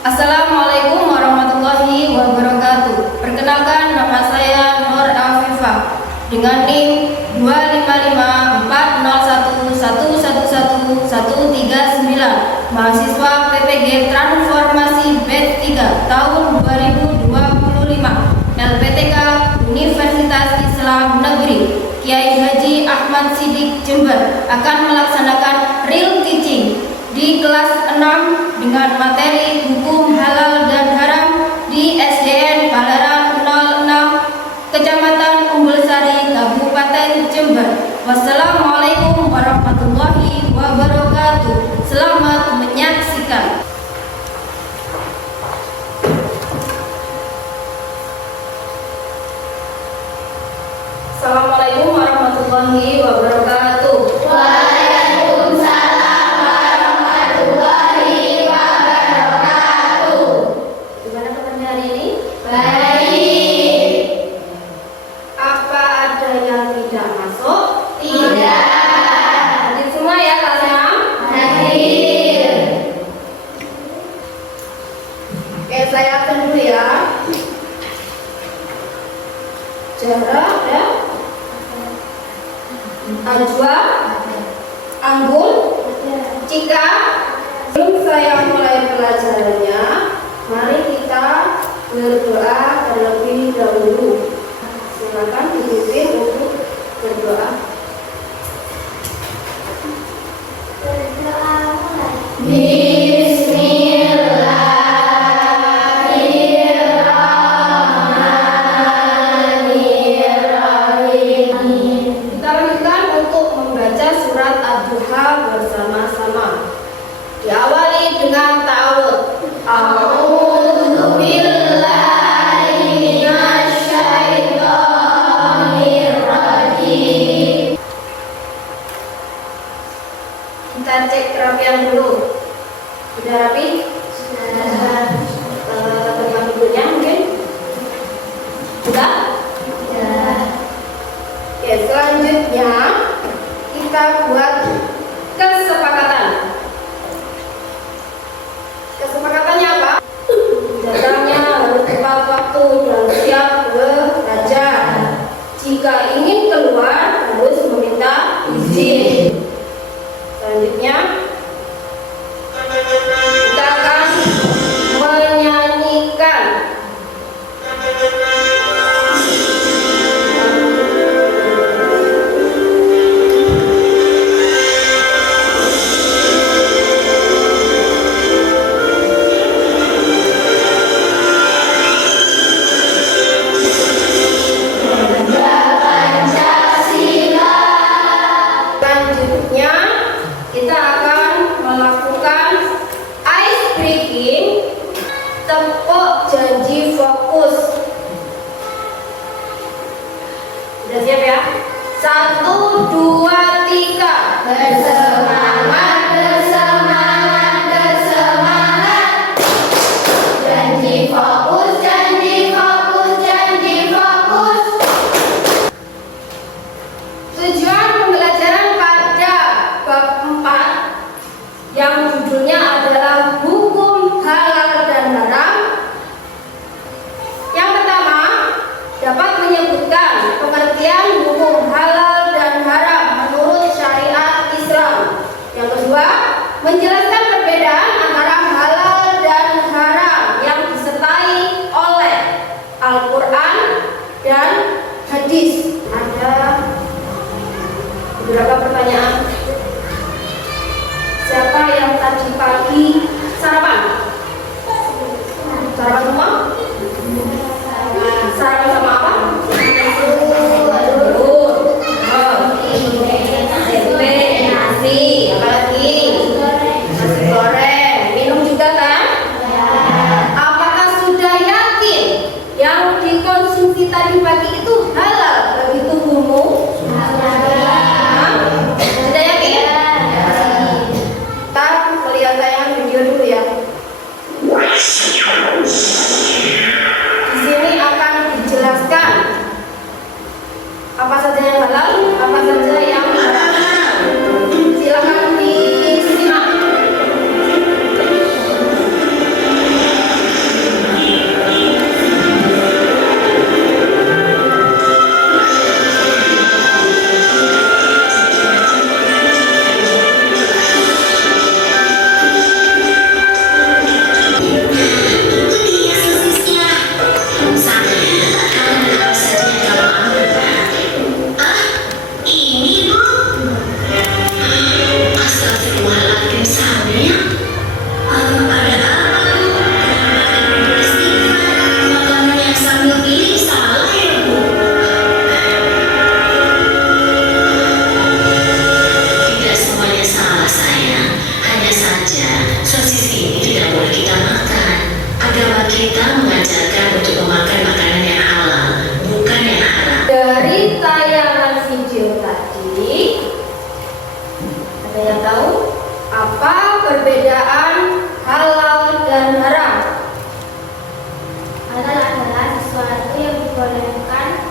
Assalamualaikum warahmatullahi wabarakatuh. Perkenalkan, nama saya Nur Afifah dengan NIM 25540111139, mahasiswa PPG Transformasi Batch 3 tahun 2025, LPTK Universitas Islam Negeri Kiai Haji Ahmad Siddiq Jember, akan melaksanakan real teaching di kelas 6 dengan materi hukum halal dan haram di SDN Palaran 06, Kecamatan Umbulsari, Kabupaten Jember. Wassalamualaikum warahmatullahi wabarakatuh. Selamat menyaksikan. Assalamualaikum warahmatullahi wabarakatuh. Saya akan dulu ya. Jarak ya. Ajwa, Anggul, Cika. Sebelum saya mulai pelajarannya, mari kita berdoa terlebih dahulu. Silakan dipimpin untuk berdoa. Bersama-sama. Diawali dengan ta'awudz. A'udzu billahi minasyaitonir rajim. Kita cek kerapian dulu. Sudah rapi? Sudah. Tempat duduknya mungkin? Sudah? Sudah. Oke, selanjutnya kita buat kesepakatan. Kesepakatannya apa? Datangnya harus tepat waktu dan siap belajar. Jika ingin keluar harus meminta izin. Selanjutnya kita akan menyanyikan tepuk janji fokus. Sudah siap ya? 1, 2, 3. Bersemangat, bersemangat, bersemangat. Janji fokus, janji fokus, janji fokus. Tujuan pembelajaran pada bab 4 yang judulnya adalah hukum halal dan haram. Yang pertama, dapat menyebutkan pengertian hukum halal dan haram menurut syariat Islam. Yang kedua, menjelaskan perbedaan antara halal dan haram yang disertai oleh Al-Quran dan hadis. Ada beberapa pertanyaan. Siapa yang tadi pagi sarapan? Sarapan semua? Sarapan sama apa? Tempe, nasi, apa lagi? Nasi goreng. Minum juga kan? Apakah sudah yakin yang dikonsumsi tadi pagi itu halal bagi tubuhmu? Sudah yakin? Ntar melihat tayangan video dulu ya. perbedaan halal dan haram? Halal adalah sesuatu yang dibolehkan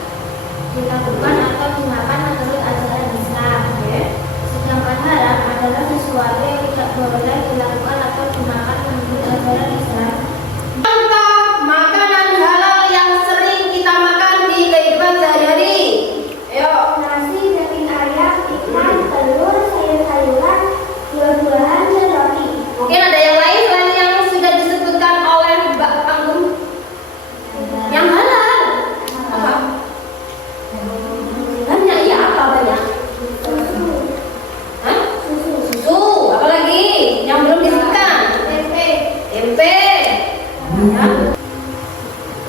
dilakukan atau dimakan menurut ajaran Islam. Sedangkan haram adalah sesuatu yang tidak boleh dilakukan atau dimakan menurut ajaran Islam. Contoh makanan halal yang sering kita makan di kehidupan sehari-hari. Ayo. Nasi, daging ayam, ikan, telur, sayur-sayuran, buah-buahan, dan roti. Mungkin ada yang lain selain yang sudah disebutkan oleh Mbak Anggun. Yang halal. Apa? Banyak ya, apa banyak? Hah? Susu. Apa lagi? Yang belum disebutkan? Tempe. Ya.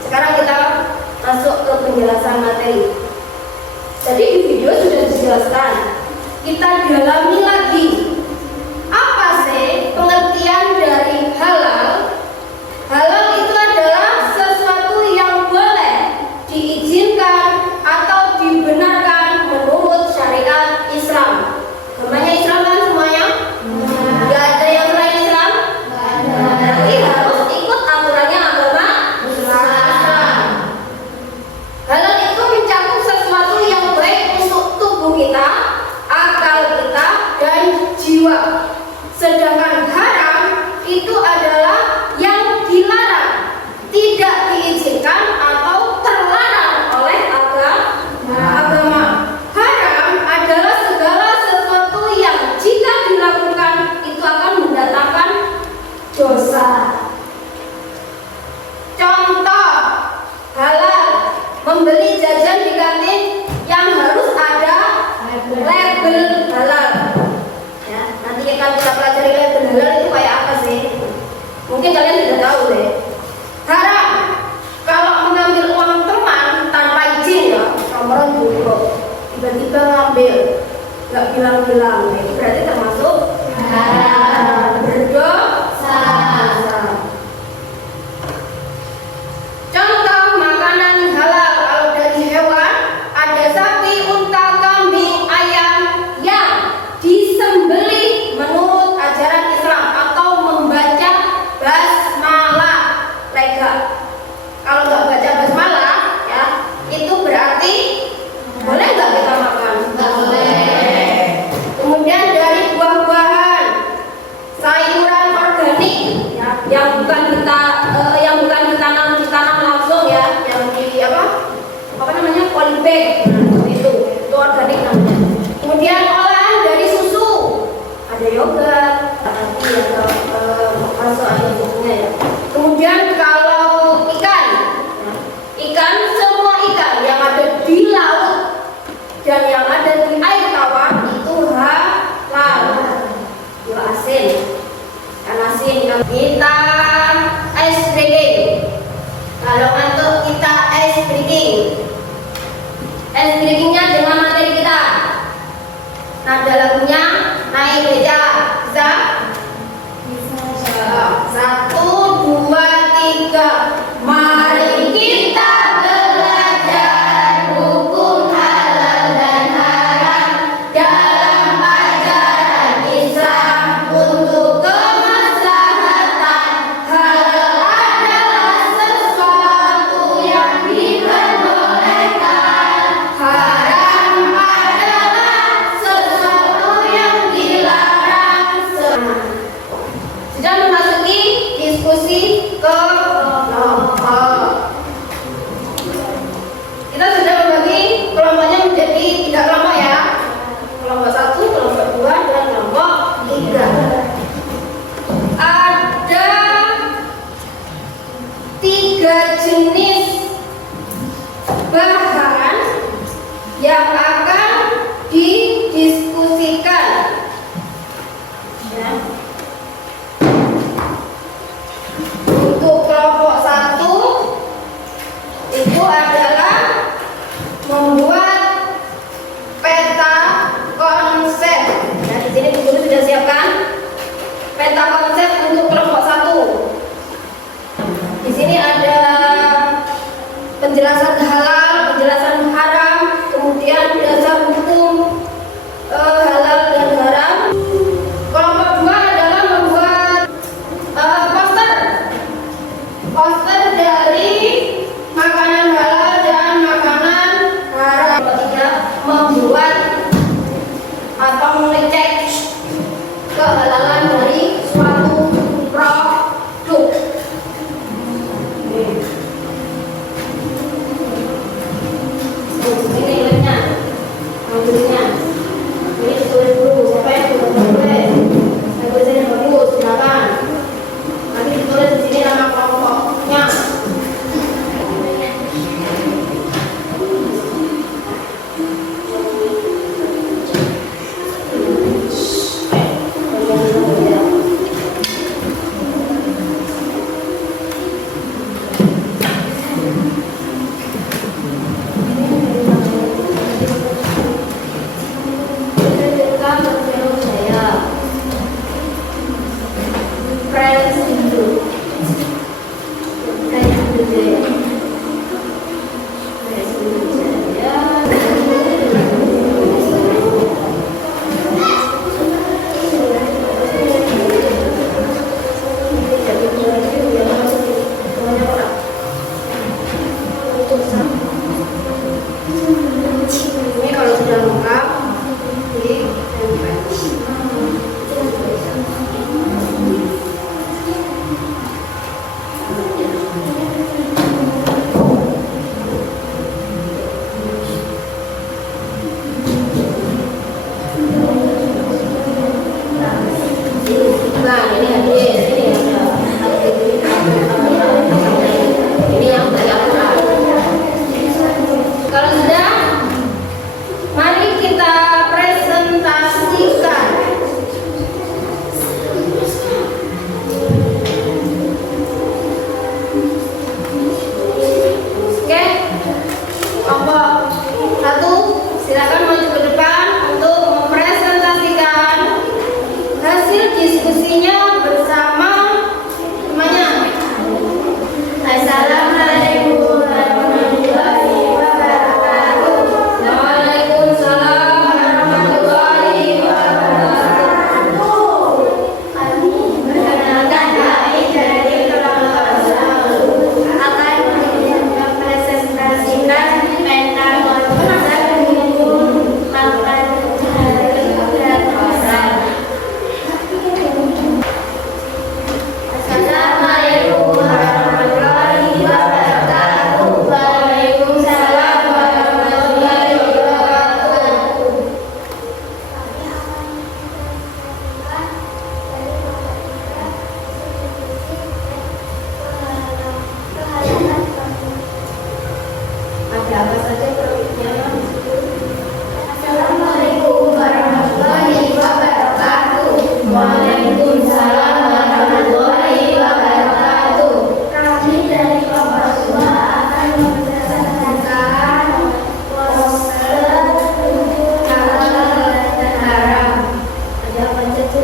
Sekarang kita masuk ke penjelasan materi. Jadi di video sudah dijelaskan. Kita dalami lagi. Apa sih pengertian dari halal? Halal itu adalah sesuatu yang boleh diizinkan atau dibenarkan menurut syariat Islam. Namanya Islam kan semuanya? Gak ada yang selain Islam? Berarti harus ikut aturannya agama Islam. Halal itu mencakup sesuatu yang baik untuk tubuh kita, akal kita, dan jiwa. Sedangkan haram itu adalah yang dilarang, tidak diizinkan atau terlarang oleh agama. Haram adalah segala sesuatu yang jika dilakukan itu akan mendatangkan dosa. Contoh halal, membeli jajan di kantin yang harus ada label halal. Ya, nanti akan kita pelajari label halal itu kayak apa sih? Mungkin kalian sudah tahu deh. Haram kalau mengambil uang teman tanpa izin ya, nomor dulu tiba-tiba ngambil, nggak bilang-bilang, itu berarti termasuk haram, berdosa. Contoh makanan halal kalau dari hewan ada sapi, unta, kambing, ayam yang disembelih menurut ajaran Islam atau membaca basmalah. Lega. Kalau nggak baca basmalah, ya itu berarti boleh nggak kita makan? Nggak boleh. Kemudian dari buah-buahan, sayuran organik, ya, yang bukan ditanam langsung ya, yang di apa namanya polybag, itu organik namanya. Kemudian olahan dari susu, ada yogurt, nanti ya masuk aja susunya ya. Kemudian kalau ikan, semua ikan yang ada di laut dan yang ada di air tawar itu halal. Gula asin, ikan asin, kita ice breaking. Kalau ngantuk kita ice breaking. Ice breakingnya dengan materi kita. Nada lagunya naik beja, bisa? Satu, dua, tiga. Mari kita belajar hukum halal dan haram dalam ajaran Islam untuk kemaslahatan. Halal adalah sesuatu yang diperbolehkan, haram adalah sesuatu yang dilarang. Sudah memasuki diskusi kelompok. Kita sudah membagi kelompoknya menjadi 3 kelompok ya. Kelompok 1, kelompok 2, dan kelompok 3. Ada 3 jenis bahan yang akan didiskusikan. Ya. Untuk kelompok 1 itu adalah membuat peta konsep. Nah, di sini Bu Guru sudah siapkan peta konsep untuk kelompok 1. Di sini ada Ini kalau sudah lengkap ditempel. Nah, ini habis. Ini yang saya akan. Kalau sudah, mari kita presentasikan. Oke, kelompok 1 silakan maju ke depan untuk mempresentasikan hasil diskusinya bersama temannya. Assalamualaikum warahmatullahi wabarakatuh. Waalaikumsalam warahmatullahi wabarakatuh. Perkenalkan, kami dari kelompok 1 akan mempresentasikan peta konsep hukum lakukan hari kebebasan. Assalamualaikum warahmatullahi wabarakatuh. Waalaikumsalam warahmatullahi wabarakatuh. Ada apa saja produknya? Assalamualaikum warahmatullahi wabarakatuh. Waalaikumsalam warahmatullahi wabarakatuh. Kami dari kelompok 2 akan mempresentasikan poster halal dan haram. Ada apa saja itu?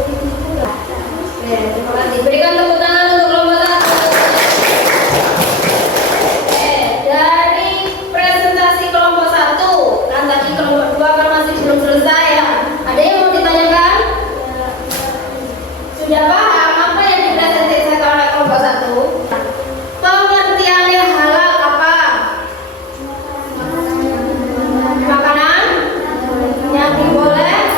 Oke, terima kasih. Berikan tepuk tangan untuk kelompok 1. Dari presentasi kelompok 1, kan tadi kelompok 2 kan masih belum selesai ya. Ada yang mau ditanyakan? Sudah paham apa yang dipresentasikan oleh kelompok 1? Pengertiannya halal apa? Makanan yang dibolehkan.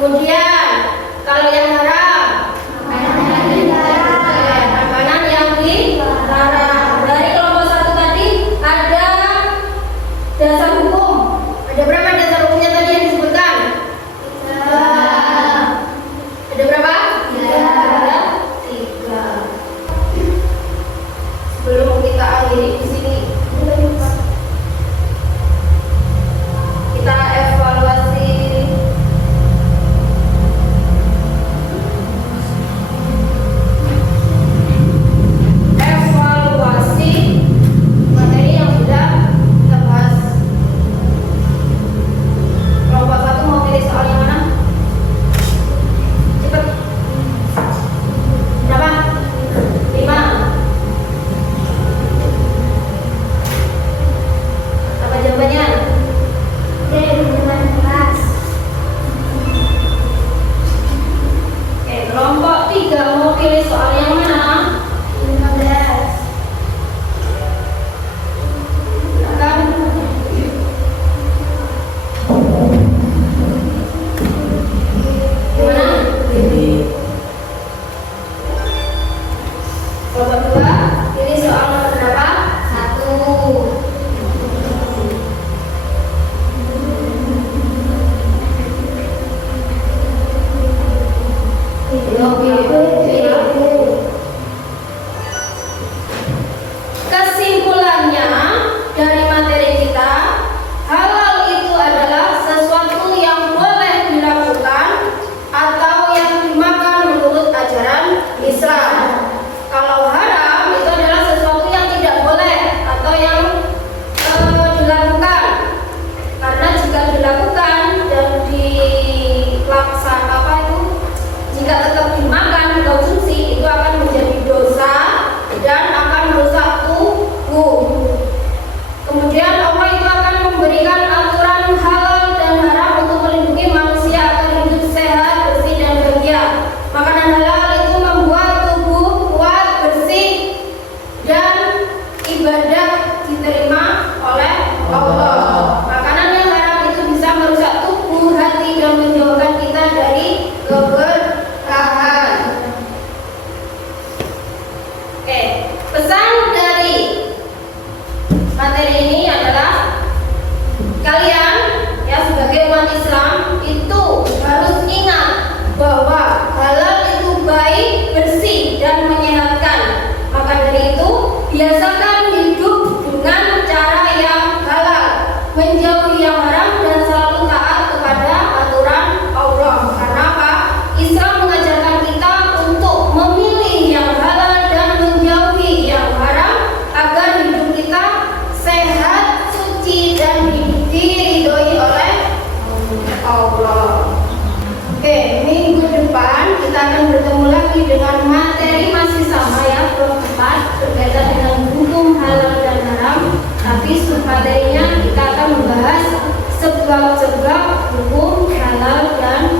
Kemudian kalau yang haram, makanan yang dilarang. Dari kelompok 1 tadi ada dasar hukum. Ada berapa dasar hukumnya tadi yang disebutkan? Ada berapa? Ada 3. Sebelum kita akhiri di sini, kita evaluasi materi yang sudah kita bahas. Kelompok 1 mau pilih soal yang mana? Cepat. Berapa? 5. Apa jawabannya? Oke, kelompok 3 mau pilih soal yang mana? 15. Silakan. Gimana? Kelompok 2 pilih soal nomor berapa? 1. Kesimpulannya dari materi kita, halal itu adalah sesuatu yang boleh dilakukan atau yang dimakan menurut ajaran Islam. Kalau haram itu adalah sesuatu yang tidak boleh atau yang dilakukan. Karena jika dilakukan dan jika tetap dimakan lagi dengan materi masih sama ya, bab 4 berkaitan dengan hukum halal dan haram. Tapi submaterinya kita akan membahas sebab-sebab hukum halal dan